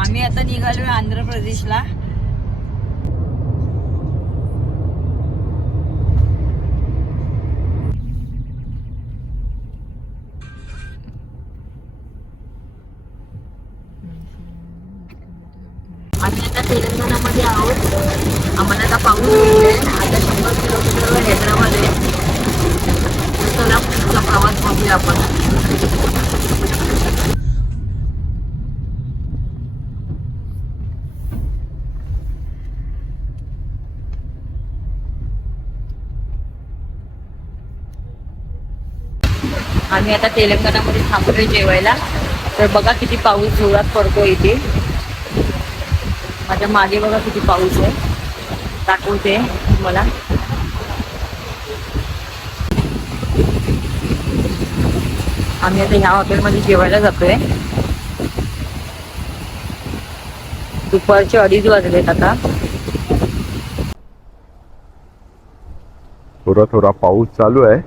आम्ही आता निघालोय आंध्र प्रदेशला. आम्ही आता तेलंगणामध्ये आहोत. आम्हाला आता पाऊस येतोय. आता 100 किलोमीटरवर हैदराबाद आहे. चला पुढचा प्रवास बघूया आपण. आम्ही आता तेलंगणामध्ये थांबलोय जेवायला. तर बघा किती पाऊस जोरात पडतो इथे. माझ्या मागे बघा किती पाऊस आहे. दाखवते मला. आम्ही आता ह्या हॉटेलमध्ये जेवायला जातोय. दुपारचे 2:30 वाजलेत आता. थोडा थोडा पाऊस चालू आहे.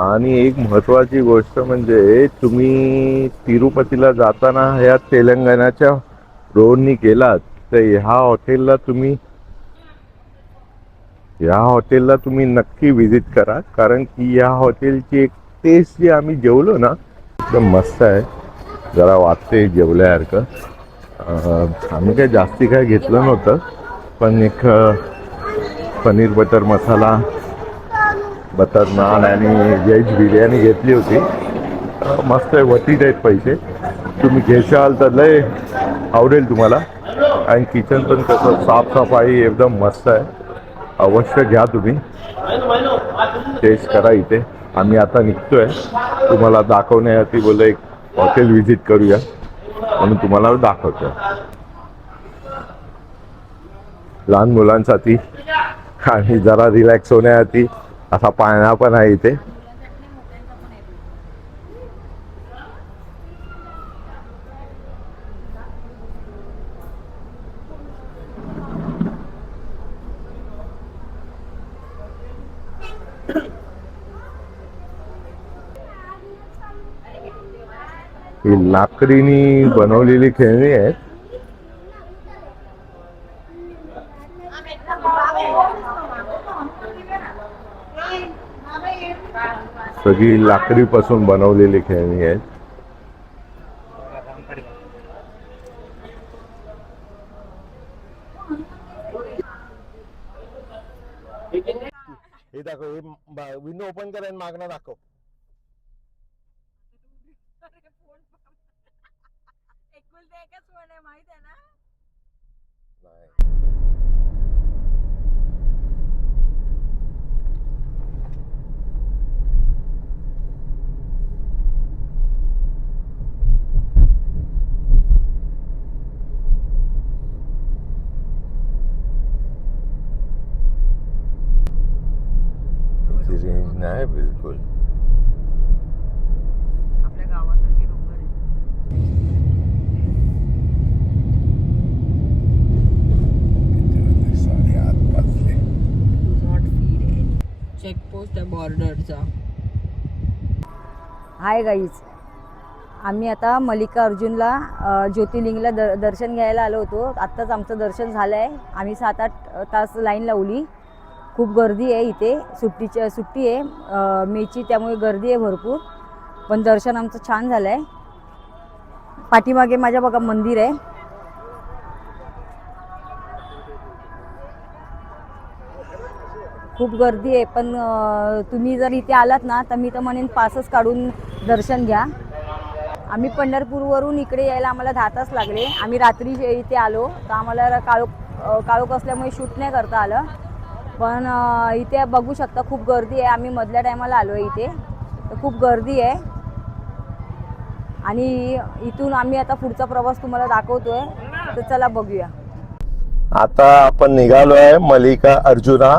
आणि एक महत्वाची गोष्ट म्हणजे तुम्ही तिरुपतीला जाताना ह्या तेलंगणाच्या रोडनी गेलात तर ह्या हॉटेलला तुम्ही नक्की व्हिजिट करा. कारण की या हॉटेलची एक टेस्ट जी आम्ही जेवलो ना एकदम मस्त आहे. जरा वाटते जेवल्यासारखं. आम्ही काही जास्ती काय घेतलं नव्हतं, पण एक पनीर बटर मसाला, बटर नान आणि व्हेज बिर्याणी घेतली होती. मस्त आहे. वटीत आहेत पैसे. तुम्ही घेशाल तर लय आवडेल तुम्हाला. आणि किचन पण कसं साफसफाई एकदम मस्त आहे. अवश्य घ्या तुम्ही, टेस्ट करा इथे. आम्ही आता निघतोय. तुम्हाला दाखवण्यासाठी बोललो एक हॉटेल व्हिजिट करूया म्हणून तुम्हाला दाखवतोय. लहान मुलांसाठी आणि जरा रिलॅक्स होण्यासाठी असा पाळणा पण आहे इथे. ही लाकडीनी बनवलेली खेळणी आहेत. सगळी लाकडीपासून बनवलेली खेळणी आहेत. हे दाखव. हे विंडो ओपन कर आणि मागणं दाखव. माहित आहे ना. रेंज नाही बिलकुल. आपल्या गावासारखे डोंगर आहे. चेकपोस्ट आहे बॉर्डरचा. हाय गाईज, आम्ही आता मल्लिकार्जुनला ज्योतिर्लिंगला दर्शन घ्यायला आलो होतो. आत्ताच आमचं दर्शन झालं आहे. आम्ही 7-8 तास लाईन लावली. खूप गर्दी आहे इथे. सुट्टी आहे मेची, त्यामुळे गर्दी आहे भरपूर. पण दर्शन आमचं छान झालं आहे. पाठीमागे माझ्या बघा मंदिर आहे. खूप गर्दी आहे. पण तुम्ही जर इथे आलात ना तर मी तर म्हणेन पासच काढून दर्शन घ्या. आम्ही पंढरपूरवरून इकडे यायला आम्हाला 10 तास लागले. आम्ही रात्री इथे आलो तर आम्हाला काळोख असल्यामुळे शूट नाही करता आलं. पण इथे बघू शकता खूप गर्दी आहे. आम्ही मधल्या टायमाला आलो आहे इथे, तर खूप गर्दी आहे. आणि इथून आम्ही आता पुढचा प्रवास तुम्हाला दाखवतोय. तर चला बघूया. आता आपण निघालो आहे मल्लिकार्जुना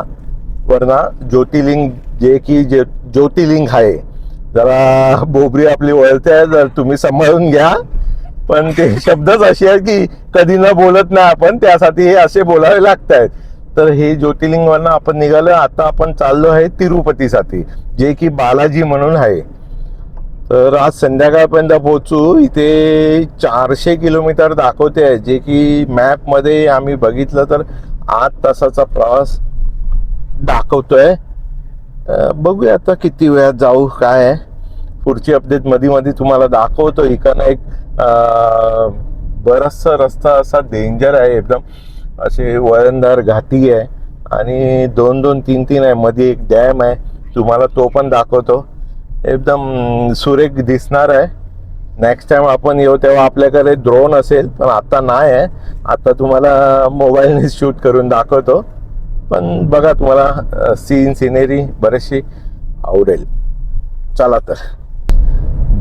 वरना ज्योतिर्लिंग, जे की ज्योतिर्लिंग आहे. जरा बोबरी आपली वळते आहे, जर तुम्ही सांभाळून घ्या. पण ते शब्दच असे आहेत की कधी न बोलत नाही आपण, त्यासाठी हे असे बोलावे लागत आहेत. तर हे ज्योतिर्लिंग वरनं आपण निघालो. आता आपण चाललो आहे तिरुपतीसाठी, जे की बालाजी म्हणून आहे. तर आज संध्याकाळपर्यंत पोहोचू. इथे 400 किलोमीटर दाखवते आहे, जे की मॅपमध्ये आम्ही बघितलं तर 8 तासाचा प्रवास दाखवतोय. बघूया आता किती वेळात जाऊ, काय आहे पुढची अपडेट मध्ये मध्ये तुम्हाला दाखवतो. इकडनं एक बराचसा रस्ता असा डेंजर आहे, एकदम असे वळणदार घाटी आहे आणि 2-2, 3-3 आहे. मध्ये एक डॅम आहे, तुम्हाला तो पण दाखवतो. एकदम सुरेख दिसणार आहे. नेक्स्ट टाइम आपण येऊ तेव्हा आपल्याकडे ड्रोन असेल, पण आता नाही आहे. आता तुम्हाला मोबाईलने शूट करून दाखवतो. पण बघा, तुम्हाला सिनेरी बरीचशी आवडेल. चला तर,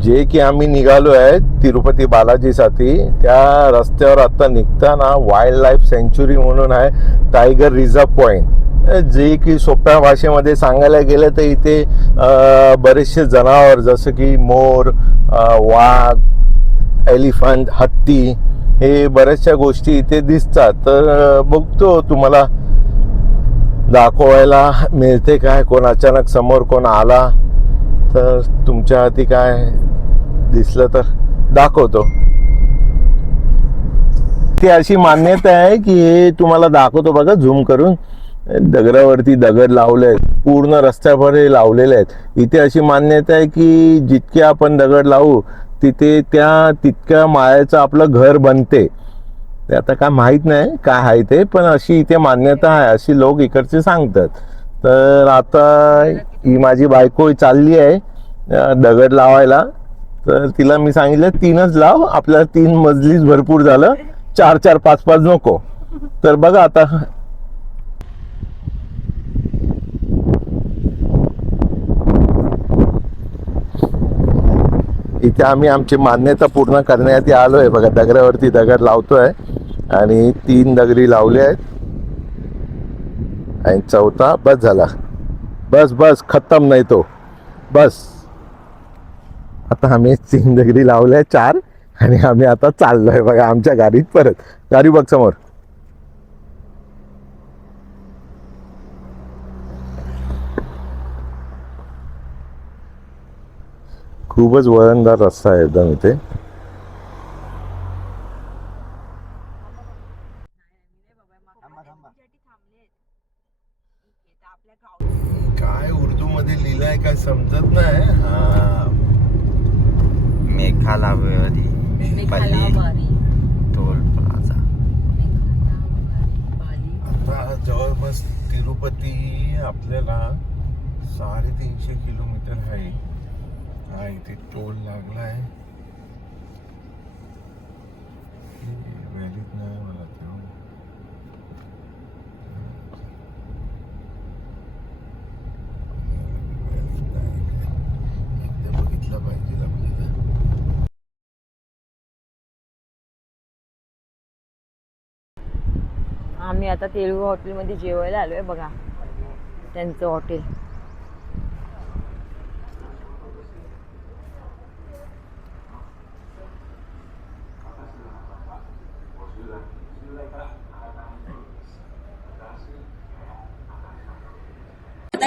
जे की आम्ही निघालो आहे तिरुपती बालाजीसाठी, त्या रस्त्यावर आता निघताना वाईल्ड लाईफ सँच्युरी म्हणून आहे, टायगर रिझर्व पॉईंट. जे की सोप्या भाषेमध्ये सांगायला गेलं तर इथे बरेचसे जनावर जसं की मोर, वाघ, एलिफंट, हत्ती हे बऱ्याचशा गोष्टी इथे दिसतात. तर बघतो तुम्हाला दाखवायला मिळते काय. कोण अचानक समोर कोण आला तर तुमच्या हाती काय दिसलं तर दाखवतो. ती अशी मान्यता आहे की हे तुम्हाला दाखवतो बघा झूम करून. दगडावरती दगड लावले आहेत, पूर्ण रस्त्यावर हे लावलेले आहेत. इथे अशी मान्यता आहे की जितके आपण दगड लावू तिथे तितक्या माळ्याचं आपलं घर बनते. ते आता काय माहीत नाही काय आहे ते, पण अशी इथे मान्यता आहे, अशी लोक इकडचे सांगतात. तर आता ही माझी बायको चालली आहे दगड लावायला. तर तिला मी सांगितलं 3च लाव, आपल्याला 3 मजलीच भरपूर झालं, 4-4, 5-5 नको. तर बघा आता इथे आम्ही आमची मान्यता पूर्ण करण्यासाठी आलोय. बघा दगडावरती दगड लावतोय आणि 3 दगडी लावले आहेत आणि 4था बस झाला. बस खतम नाही तो बस. आता आम्ही 3 दगडी लावल्या 4 आणि आम्ही आता चाललोय बघा आमच्या गाडीत परत. गाडी बघ समोर. खूपच वळणदार रस्ता आहे एकदम इथे. काय उर्दू मध्ये लिहिलंय काय समजत नाही. Toll plaza. आता जवळपास तिरुपती आपल्याला 350 किलोमीटर आहे. हा इथे टोल लागलाय. व्हॅलिड नाही मला तो. एकदा बघितलं पाहिजे आपल्याला. आम्ही आता तेलुगू हॉटेलमध्ये जेवायला आलोय बघा, त्यांचं हॉटेल.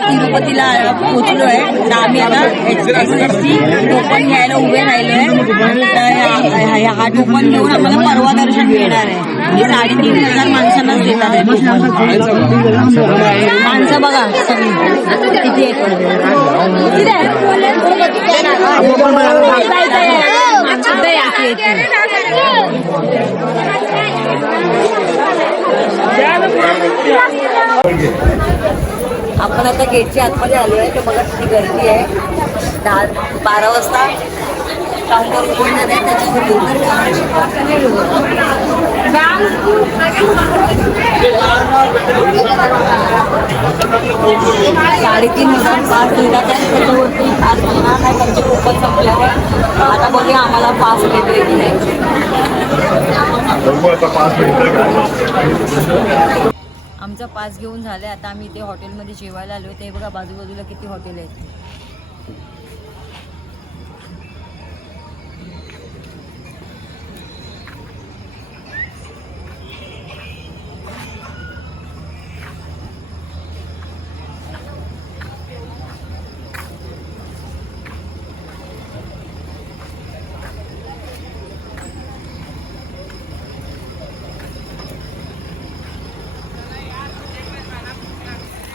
तिरुपतीला पोहोचलोय. तर आम्ही आता एक्सप्रेसची टोकन घ्यायला उभे राहिलोय. तर हा टोकन घेऊन आम्हाला परवा दर्शन मिळणार आहे. हे 3,500 माणसांनाच देतात आहे माणसं बघा सगळी किती आपण आता गेटच्या आतमध्ये आलो आहे. तर बघा किती गर्दी आहे. 12 वाजता काउंटर उघडणार आहे. $3,500 पास मिळतात आहे. त्याच्यावरती पास मिळणार नाही, त्यांचे कूपन संपल्यावर. आता बघूया आम्हाला पास भेटले की नाही. आमचा पास घेऊन झाला आहे. आता आम्ही इथे हॉटेलमध्ये जेवायला आलो. ते बघा बाजूबाजूला किती हॉटेल आहेत.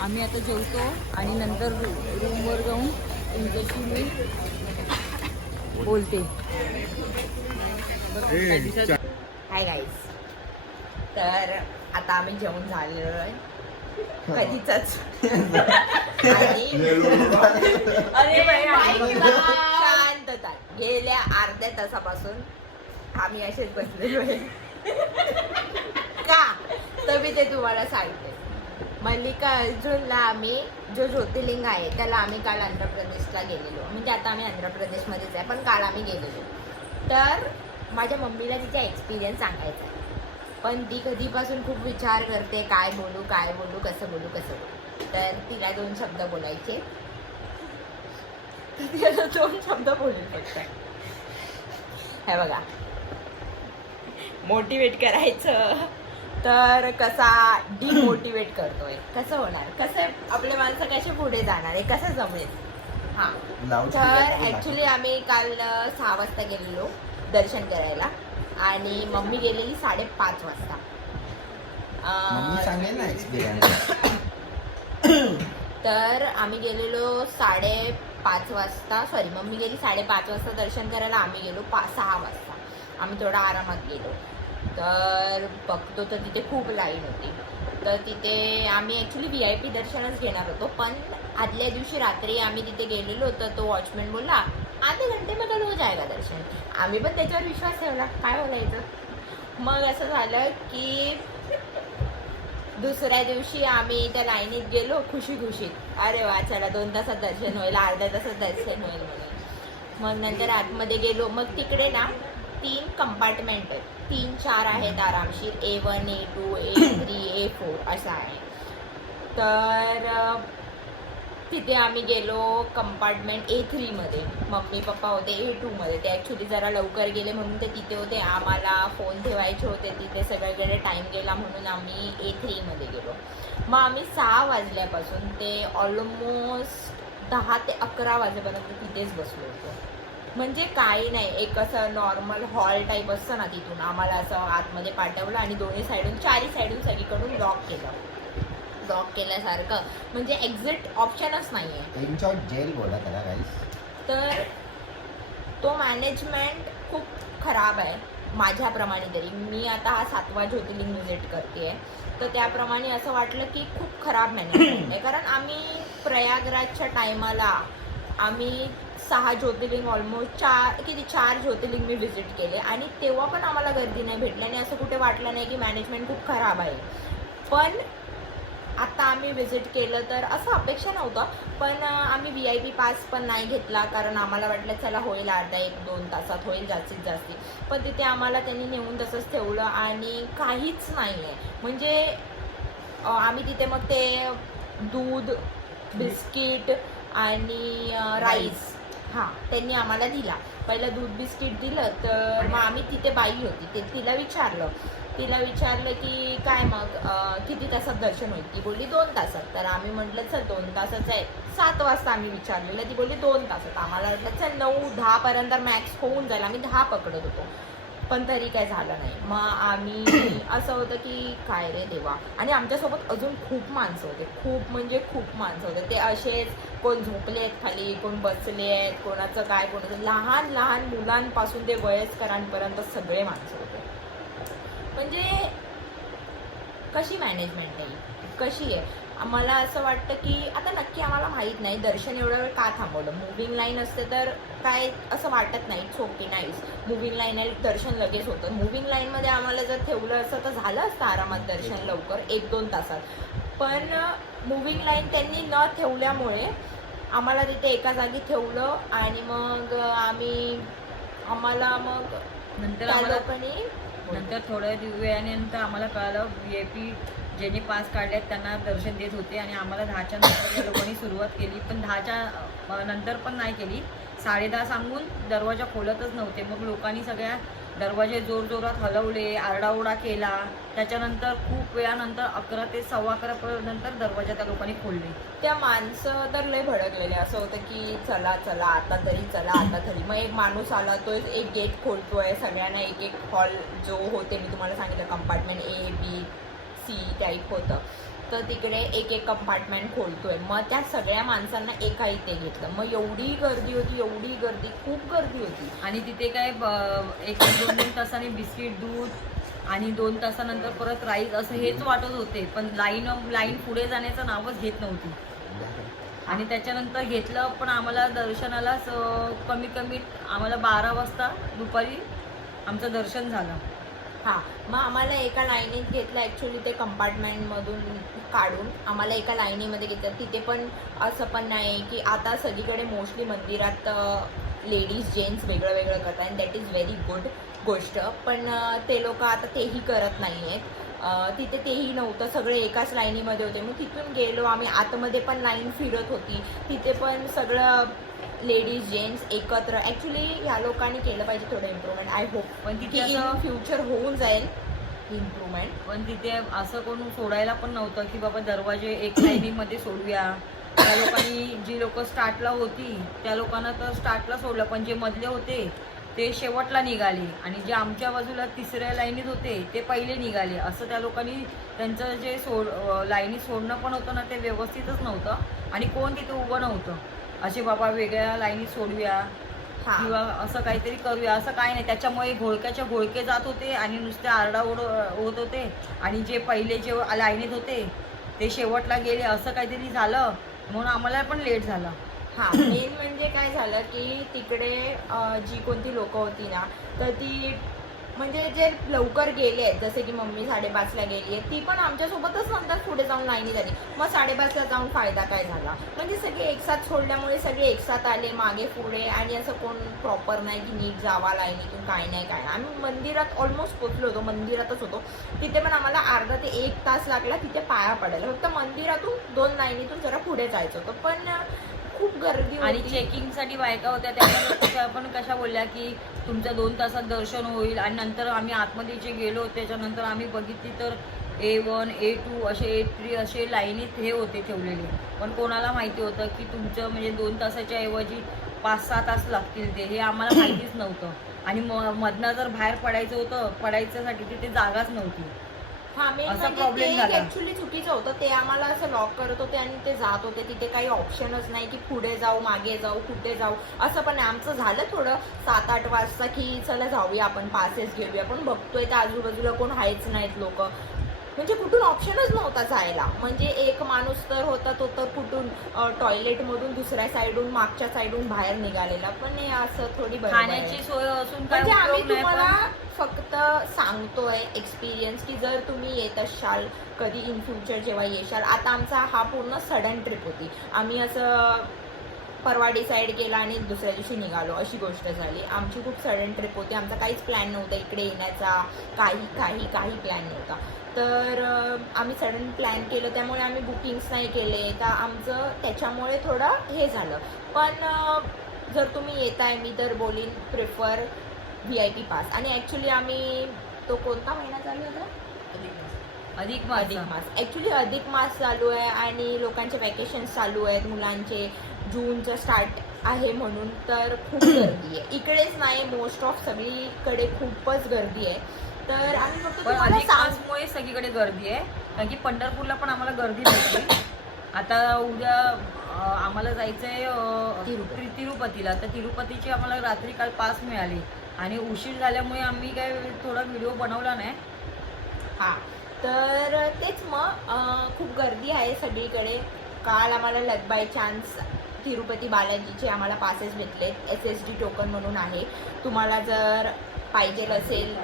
आम्ही आता जेवतो आणि नंतर रूमवर जाऊन तुमच्याशी मी बोलते. Hi guys. तर आता आम्ही जेवण झालेलो आहे कधीच. शांतता. गेल्या अर्ध्या तासापासून आम्ही असेच बसलेलो आहे. का तर मी ते तुम्हाला सांगते. मल्लिकार्जुनला आम्ही जो ज्योतिर्लिंग आहे त्याला आम्ही काल आंध्र प्रदेशला गेलेलो. म्हणजे आता आम्ही आंध्र प्रदेशमध्येच आहे पण काल आम्ही गेलेलो. तर माझ्या मम्मीला तिचा एक्सपिरियन्स सांगायचा आहे. पण ती कधीपासून खूप विचार करते काय बोलू कसं बोलू. तर तिला 2 शब्द बोलायचे. तिला 2 शब्द बोलू फक्त. हे बघा, मोटिवेट करायचं तर कसा डिमोटिवेट करतोय, कसं होणार, कसं आपले माणसं कसे पुढे जाणार आहे, कसं जमेल. हां, तर ॲक्च्युली आम्ही काल 6 वाजता गेलेलो दर्शन करायला आणि मम्मी गेलेली 5:30 वाजता. सांगेल ना एक्सपिरियन्स. तर आम्ही गेलेलो 5:30 वाजता. सॉरी, मम्मी गेली 5:30 वाजता दर्शन करायला. आम्ही गेलो 6 वाजता. आम्ही थोडा आरामात गेलो. तर बघतो तर तिथे खूप लाईन होती. तर तिथे आम्ही ॲक्च्युली VIP दर्शनच घेणार होतो. पण आदल्या दिवशी रात्री आम्ही तिथे गेलेलो तर तो वॉचमॅन बोलला आधे घंटे में हो जाएगा दर्शन. आम्ही पण त्याच्यावर विश्वास ठेवला. काय बोलायचं. मग असं झालं की दुसऱ्या दिवशी आम्ही त्या लाईनीत गेलो खुशीत. अरे वा, चला 2 तासात दर्शन होईल, अर्ध्या तासात दर्शन होईल म्हणून. मग नंतर आतमध्ये गेलो. मग तिकडे ना 3 कंपार्टमेंट आहेत, 3-4 आहेत आरामशीर. A1, A2, A3, A4 असं आहे. तर तिथे आम्ही गेलो कंपार्टमेंट A3 मध्ये. मम्मी पप्पा होते A2 मध्ये. ते ॲक्च्युली जरा लवकर गेले म्हणून ते तिथे होते. आम्हाला फोन ठेवायचे होते तिथे, सगळीकडे टाईम गेला म्हणून आम्ही A3 मध्ये गेलो. मग आम्ही 6 वाजल्यापासून ते ऑलमोस्ट 10 ते 11 वाजेपर्यंत तिथेच बसलो होतो. म्हणजे काही नाही, एक असं नॉर्मल हॉल टाईप असतं ना, तिथून आम्हाला असं आतमध्ये पाठवलं आणि दोन्ही साईडून 4ही साईडून सगळीकडून लॉक केल्यासारखं. म्हणजे एक्झिट ऑप्शनच नाही आहे. इन शॉर्ट जेल बोला त्याला गाईस. तर तो मॅनेजमेंट खूप खराब आहे माझ्याप्रमाणे तरी. मी आता हा 7वा ज्योतिर्लिंग व्हिजिट करते आहे. तर त्याप्रमाणे असं वाटलं की खूप खराब मॅनेजमेंट आहे. कारण आम्ही प्रयागराजच्या टायमाला आम्ही 6 ज्योतिर्लिंग ऑलमोस्ट 4 ज्योतिर्लिंग मी व्हिजिट केले आणि तेव्हा पण आम्हाला गर्दी नाही भेटली आणि असं कुठे वाटलं नाही की मॅनेजमेंट खूप खराब आहे. पण आता आम्ही व्हिजिट केलं तर असं अपेक्षा नव्हतं. पण आम्ही VIP पास पण नाही घेतला कारण आम्हाला वाटलं चला होईल अर्धा 1-2 तासात होईल जास्तीत जास्त. पण तिथे आम्हाला त्यांनी नेऊन तसंच ठेवलं आणि काहीच नाही आहे. म्हणजे आम्ही तिथे मग ते दूध, बिस्किट आणि राईस त्यांनी आम्हाला दिला. पहिलं दूध बिस्किट दिलं. तर मग आम्ही तिथे बाई होती तिला विचारलं की काय मग किती तासात दर्शन होईल. ती बोलली 2 तासात. तर आम्ही म्हटलं चल 2 तासाचं आहे. 7 वाजता आम्ही विचारलेलं. ती बोलली 2 तासात. आम्हाला वाटलं चल 9-10 पर्यंत मॅक्स होऊन जाईल. आम्ही 10 पकडत होतो पण तरी काय झालं नाही. मग आम्ही असं होतं की काय रे देवा. आणि आमच्यासोबत अजून खूप माणसं होते, खूप म्हणजे खूप माणसं होते. ते असेच कोण झोपले आहेत खाली, कोण बसले आहेत, कोणाचं काय, कोणाचं लहान लहान मुलांपासून ते वयस्करांपर्यंत सगळे माणसं होते. म्हणजे कशी मॅनेजमेंट आहे, कशी आहे. मला असं वाटतं की आता नक्की आम्हाला माहीत नाही दर्शन एवढा वेळ का थांबवलं. मूव्हिंग लाईन असते तर काय असं वाटत नाही, ओके नाहीच. मूव्हिंग लाईन आहे, दर्शन लगेच होतं. मूव्हिंग लाईनमध्ये आम्हाला जर ठेवलं असतं तर झालं असतं आरामात दर्शन लवकर 1-2 तासात. पण मूव्हिंग लाईन त्यांनी न ठेवल्यामुळे आम्हाला तिथे एका जागी ठेवलं आणि मग आम्हाला मग नंतर थोड्या वेळानंतर आम्हाला कळालं VIP ज्यांनी पास काढले त्यांना दर्शन देत होते आणि आम्हाला 10च्या नंतर त्या लोकांनी सुरुवात केली. पण 10च्या नंतर पण नाही केली. 10:30 सांगून दरवाजा खोलतच नव्हते. मग लोकांनी सगळ्या दरवाजे जोरजोरात हलवले, आरडाओरडा केला. त्याच्यानंतर खूप वेळानंतर 11 ते 11:15 नंतर दरवाजा त्या लोकांनी खोलले. त्या माणसं तर लय भडकलेले. असं होतं की चला आता तरी. मग एक माणूस आला, तो एक गेट खोलतोय. सगळ्यांना एक हॉल जो होते मी तुम्हाला सांगितलं compartment A, B, C type होतं. तर तिकडे एक एक कंपार्टमेंट खोलतोय. मग त्या सगळ्या माणसांना एका इथे घेतलं. मग एवढी गर्दी होती, एवढी गर्दी, खूप गर्दी होती. आणि तिथे काय एक 2 तासाने बिस्किट, दूध आणि 2 तासानंतर परत राईस असं हेच वाटत होते. पण लाईन पुढे जाण्याचं नावच घेत नव्हती. आणि त्याच्यानंतर घेतलं, पण आम्हाला दर्शनाला कमीत कमी आम्हाला 12 वाजता दुपारी आमचं दर्शन झालं. हां, मग आम्हाला एका लाईनीत घेतलं. ॲक्च्युली ते कंपार्टमेंटमधून काढून आम्हाला एका लाईनीमध्ये घेतलं. तिथे पण असं पण नाही की आता सगळीकडे मोस्टली मंदिरात लेडीज जेंट्स वेगळं वेगळं करतात and that is very good गोष्ट. पण ते लोक आता तेही करत नाही आहेत. तिथे तेही नव्हतं, सगळे एकाच लाईनीमध्ये होते. मग तिथून गेलो आम्ही, आतमध्ये पण लाईन फिरत होती. तिथे पण सगळं लेडीज जेंट्स एकत्र. ॲक्च्युली ह्या लोकांनी केलं पाहिजे थोडं इम्प्रूव्हमेंट. आय होप पण की तिथे इन असं फ्युचर होऊन जाईल इम्प्रूव्हमेंट. पण तिथे असं कोण सोडायला पण नव्हतं की बाबा दरवाजे एक लाईनीमध्ये सोडूया. त्या लोकांनी, जी लोक स्टार्टला होती त्या लोकांना तर स्टार्टला सोडलं, पण जे मधले होते ते शेवटला निघाले आणि जे आमच्या बाजूला तिसऱ्या लाईनीत होते ते पहिले निघाले. असं त्या लोकांनी त्यांचं जे लाईनी सोडणं पण होतं ना, ते व्यवस्थितच नव्हतं आणि कोण तिथे उभं नव्हतं. असे बाबा वेगळ्या लाईनी सोडूया हां, किंवा असं काहीतरी करूया, असं काय नाही. त्याच्यामुळे घोळक्याच्या घोळके जात होते आणि नुसते आरडाओरड होत होते. आणि जे पहिले जे लाईनीत होते ते शेवटला गेले, असं काहीतरी झालं म्हणून आम्हाला पण लेट झाला. हां. मेन म्हणजे काय झालं की तिकडे जी कोणती लोकं होती ना, तर ती म्हणजे जे लवकर गेले आहेत, जसे की मम्मी 5:30ला गेली आहे, ती पण आमच्यासोबतच नंतर पुढे जाऊन लाईनी झाली. मग 5:30ला जाऊन फायदा काय झाला? म्हणजे सगळे एकसाथ सोडल्यामुळे सगळे एकसाथ आले मागे पुढे आणि असं कोण प्रॉपर नाही की नीट जावा लाईनीतून, काय नाही काय नाही. आम्ही मंदिरात ऑलमोस्ट पोचलो होतो, मंदिरातच होतो. तिथे पण आम्हाला अर्धा ते 1 तास लागला तिथे पाया पडायला. फक्त मंदिरातून 2 लाईनीतून जरा पुढे जायचं होतं. पण खूप गर्दी आणि होती. चेकिंगसाठी बायका होत्या, त्या पण कशा बोलल्या की तुमचं 2 तासात दर्शन होईल. आणि नंतर आम्ही आतमध्ये जे गेलो त्याच्यानंतर आम्ही बघितली तर A1, A2 असे A3 असे लाईनीत हे होते ठेवलेले. पण कोणाला माहिती होतं की तुमचं म्हणजे 2 तासाच्या ऐवजी 5-6 तास लागतील ते, हे आम्हाला माहितीच नव्हतं. आणि मधनं जर बाहेर पडायच्यासाठी तिथे जागाच नव्हती. हा, मेन असा म्हणजे प्रॉब्लेम ते झाला. ऍक्च्युली चुकीचं होतं. ते आम्हाला असं लॉक करत होते आणि ते जात होते. तिथे काही ऑप्शनच नाही की पुढे जाऊ, मागे जाऊ, कुठे जाऊ, असं पण नाही. आमचं झालं थोडं 7-8 वाजता की चला जाऊया आपण, पासेस घेऊया. पण बघतोय तर आजूबाजूला कोण आहेच नाहीत लोक. म्हणजे कुठून ऑप्शनच नव्हता जायला. म्हणजे एक माणूस तर होता, तो तर कुठून टॉयलेटमधून दुसऱ्या साईडून, मागच्या साईडून बाहेर निघालेला. पण हे असं थोडी बरोबर आहे. खाण्याची सोय असून काय म्हणजे आम्ही उपयोग नाही. तुम्हाला पण फक्त सांगतोय एक्सपिरियन्स की जर तुम्ही येत असाल कधी इन फ्युचर जेव्हा येशाल. आता आमचा हा पूर्ण सडन ट्रिप होती. आम्ही असं परवा डिसाईड केला आणि दुसऱ्या दिवशी निघालो, अशी गोष्ट झाली. आमची खूप सडन ट्रिप होती. आमचा काहीच प्लॅन नव्हता इकडे येण्याचा, काही प्लॅन नव्हता. तर आम्ही सडन प्लॅन केलं, त्यामुळे आम्ही बुकिंग्स नाही केले. तर आमचं त्याच्यामुळे थोडं हे झालं. पण जर तुम्ही येताय, मी तर बोलीन प्रिफर VIP पास. आणि ॲक्च्युली आम्ही, तो कोणता महिना चालू होता? अधिक अधिक मास. ॲक्च्युली अधिक मास चालू आहे आणि लोकांचे वॅकेशन्स चालू आहेत मुलांचे. जूनचं स्टार्ट आहे म्हणून तर खूप गर्दी आहे. इकडेच नाही, मोस्ट ऑफ सगळीकडे खूपच गर्दी आहे. तर आम्ही फक्त पण तुम्हाला अधिक मासमुळे सगळीकडे गर्दी आहे. कारण की पंढरपूरला पण आम्हाला गर्दी भेटली. आता उद्या आम्हाला जायचंय तिरुपतीला. तर तिरुपतीची आम्हाला रात्री काल पास मिळाली आणि उशीर झाल्यामुळे आम्ही काय थोडा व्हिडिओ बनवला नाही. हां, तर तेच मग खूप गर्दी आहे सगळीकडे. काल आम्हाला बाय चान्स तिरुपती बालाजीचे आम्हाला पासेस भेटलेत. SSD टोकन म्हणून आहे. तुम्हाला जर पाहिजे असेल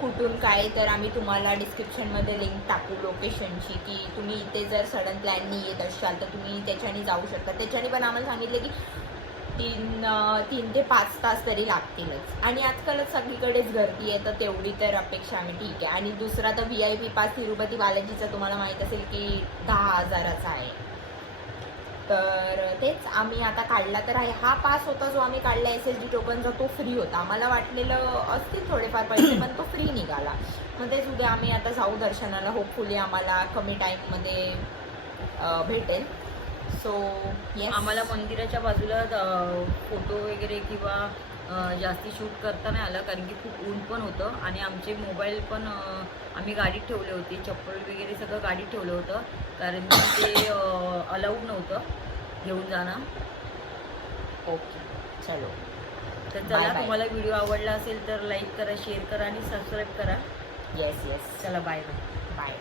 कुठून काय, तर आम्ही तुम्हाला डिस्क्रिप्शनमध्ये लिंक टाकू लोकेशनची, की तुम्ही इथे जर सडन प्लॅननी येत असाल तर तुम्ही त्याच्याने जाऊ शकता. त्याच्याने पण आम्हाला सांगितलं की 3 ते 5 तास तरी लागतीलच. आणि आजकाल सगळीकडेच गर्दी आहे, तर तेवढी तर अपेक्षा आम्ही ठीक आहे. आणि दुसरा तर VIP पास तिरुपती बालाजीचा तुम्हाला माहीत असेल की 10,000चा आहे. तर तेच आम्ही आता काढला तर आहे. हा पास होता जो आम्ही काढला SSD टोकनचा, तो फ्री होता. आम्हाला वाटलेलं असतील थोडेफार पैसे, पण तो फ्री निघाला. मग तेच उद्या आम्ही आता जाऊ दर्शनाला. होपफुली आम्हाला कमी टाईममध्ये भेटेल. सो येस, आम्हाला मंदिराच्या बाजूला फोटो वगैरे किंवा जास्ती शूट करता नाही आलं, कारण की खूप ऊन पण होतं आणि आमचे मोबाईल पण आम्ही गाडीत ठेवले होते, चप्पल वगैरे सगळं गाडीत ठेवलं होतं, कारण की ते अलाउड नव्हतं घेऊन जाणं. ओके चलो तर Bye चला, bye. तुम्हाला व्हिडिओ आवडला असेल तर लाईक करा, शेअर करा आणि सबस्क्राईब करा. येस येस चला बाय बाय. बाय